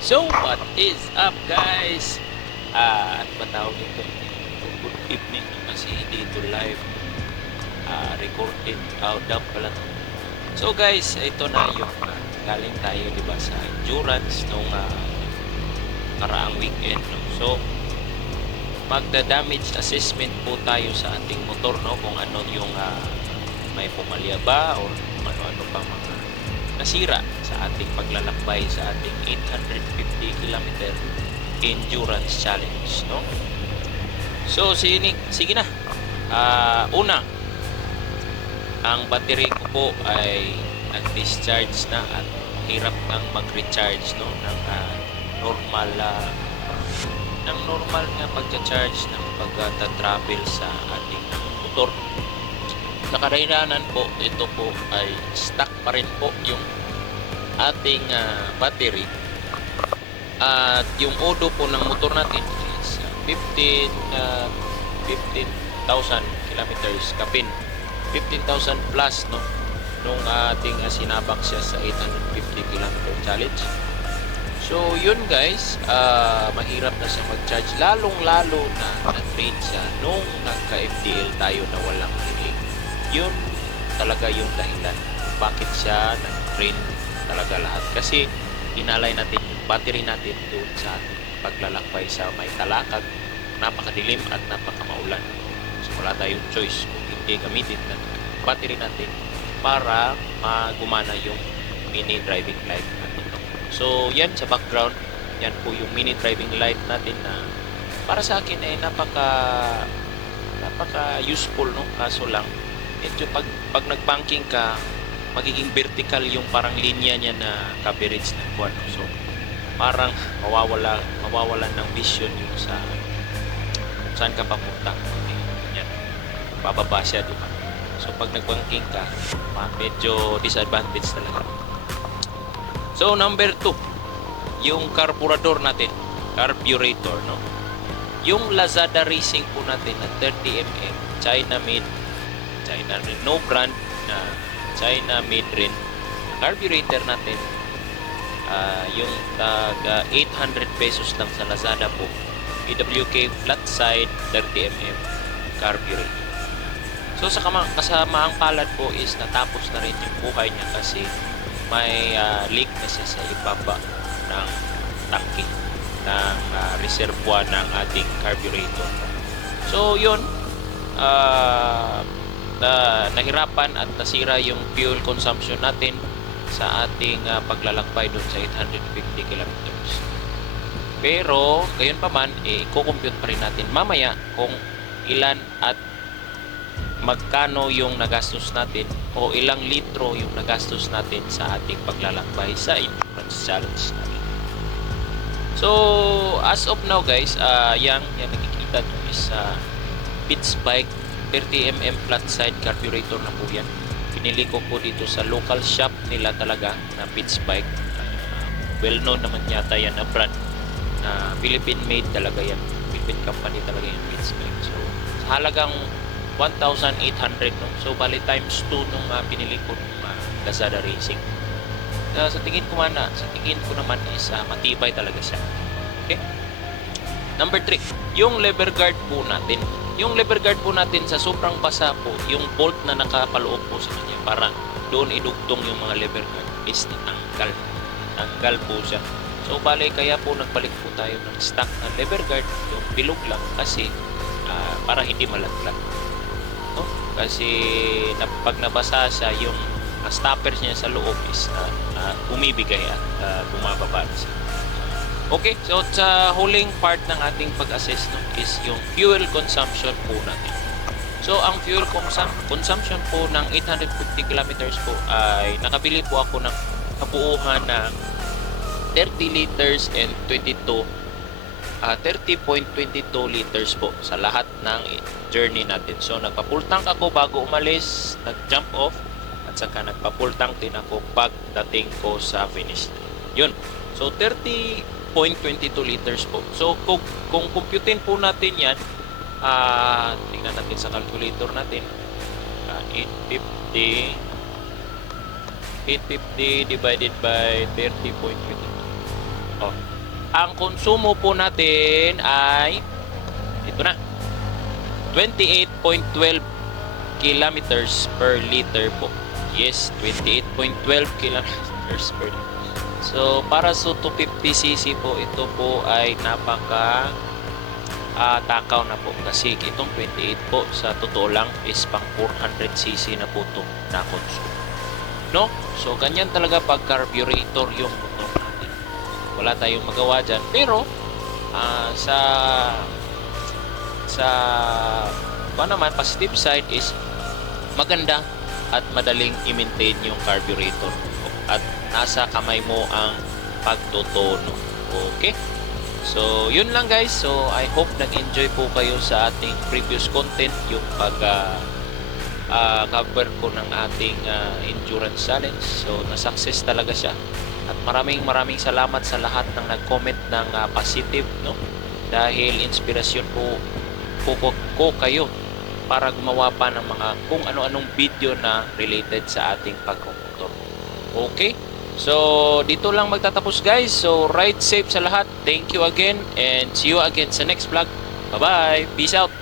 So, what is up guys? Ah, ano ba ito? Good evening kasi dito live ah, recorded out up pala to. So guys, ito na yung ah, galing tayo di ba sa endurance nung ah, karaang weekend. No? So, magda-damage assessment po tayo sa ating motor no kung ano yung ah, may pumalya ba or ano-ano pa mga nasira sa ating paglalakbay sa ating 850 km endurance challenge no? So sige, sige na. Ah, una ang battery ko po ay nag-discharge na at hirap nang mag-recharge no? Ng ah, normal ah, ng normal na pagcha-charge ng pagta-travel sa ating motor. Nakadahilanan po ito po ay stuck pa rin po yung ating ah, battery. At yung odo po ng motor natin is ah, 15 ah, 15,000 kilometers kapin. 15,000 plus no? Nung ating ah, sinabak siya sa 850 kilometer challenge. So yun guys ah, mahirap na siya mag-charge. Lalong lalo na na-train siya nung nagka-FDL tayo na walang hilig yun talaga yung dahilan bakit siya nag-train talaga lahat. Kasi inalay natin yung battery natin doon sa paglalakbay sa may talakag napakadilim at napakamaulan. So wala tayong choice kung hindi gamitin ng battery natin para magumana yung mini driving light natin. So yan sa background. Yan po yung mini driving light natin na para sa akin ay napaka napaka useful no? Kaso lang medyo pag, pag nag-banking ka, magiging vertical yung parang linya niya na coverage ng buwan. So, parang mawawala, mawawalan ng vision yung sa kung saan ka papunta. Yan. Bababa siya, di ba? So, pag nag-banking ka, medyo disadvantage talaga. So, number two, yung carburetor natin, carburetor, no? Yung Lazada Racing po natin na 30mm, China made China rin. No brand na China made rin. Carburetor natin ah, yung taga 800 pesos lang sa Lazada po. PWK flat side 30mm carburetor. So sa kama, kasama ang palad po is natapos na rin yung buhay niya kasi may ah, leak na sa ibaba ng tangke ng ah, reservoir ng ating carburetor. So yun, ah na nahirapan at nasira yung fuel consumption natin sa ating ah, paglalakbay doon sa 850 kilometers. Pero, gayon pa man, eh, i-compute pa rin natin mamaya kung ilan at magkano yung nagastos natin o ilang litro yung nagastos natin sa ating paglalakbay sa endurance challenge natin. So, as of now guys, uh, yang, yang nakikita nyo is uh, Pitts Bike 30mm flat side carburetor na po yan. Pinili ko po dito sa local shop nila talaga na Pitts Bike. Uh, well known naman yata yan na brand na Philippine made talaga yan. Philippine company talaga yung Pitts Bike. So, sa halagang 1,800 no. So, bali times 2 nung uh, pinili ko nung uh, Lazada Racing. Uh, sa tingin ko man, sa tingin ko naman is uh, matibay talaga siya. Okay? Number 3, yung lever guard po natin yung lever guard po natin sa sobrang basa po, yung bolt na nakapaloob po sa kanya para doon idugtong yung mga lever guard is natanggal. Tanggal po siya. So bale kaya po nagbalik po tayo ng stock na lever guard, yung bilog lang kasi uh, para hindi malaglag. No? Kasi na, pag nabasa siya, yung uh, stopper niya sa loob is uh, uh, umibigay at uh, bumababa siya. Okay, so sa huling part ng ating pag-assess no, is yung fuel consumption po natin. So ang fuel consum- consumption po ng 850 kilometers po ay nakabili po ako ng kabuuhan ng 30 liters and 22 uh, 30.22 liters po sa lahat ng journey natin. So nagpa-full tank ako bago umalis, nag-jump off at saka nagpa-full tank din ako pagdating ko sa finish. Yun. So 30 0.22 liters po. So, kung, kung computein po natin yan, uh, tingnan natin sa calculator natin, uh, 850 850 divided by 30.22. Oh. Ang konsumo po natin ay ito na. 28.12 kilometers per liter po. Yes, 28.12 kilometers per liter. So, para sa 250cc po, ito po ay napaka ah, takaw na po. Kasi itong 28 po, sa totoo lang, is pang 400cc na po ito na consume. No? So, ganyan talaga pag carburetor yung motor natin. Wala tayong magawa dyan. Pero, ah, sa sa pa naman positive side is maganda at madaling i-maintain yung carburetor at nasa kamay mo ang pagtotono okay? So yun lang guys. So I hope nag-enjoy po kayo sa ating previous content yung pag ah, ah, cover ko ng ating ah, endurance challenge. So na-success talaga siya. At maraming maraming salamat sa lahat ng nag-comment ng ah, positive no? Dahil inspirasyon po po ko, ko kayo para gumawa pa ng mga kung ano-anong video na related sa ating pagkumotor. Okay? So, dito lang magtatapos guys. So, ride safe sa lahat. Thank you again and see you again sa next vlog. Bye-bye. Peace out.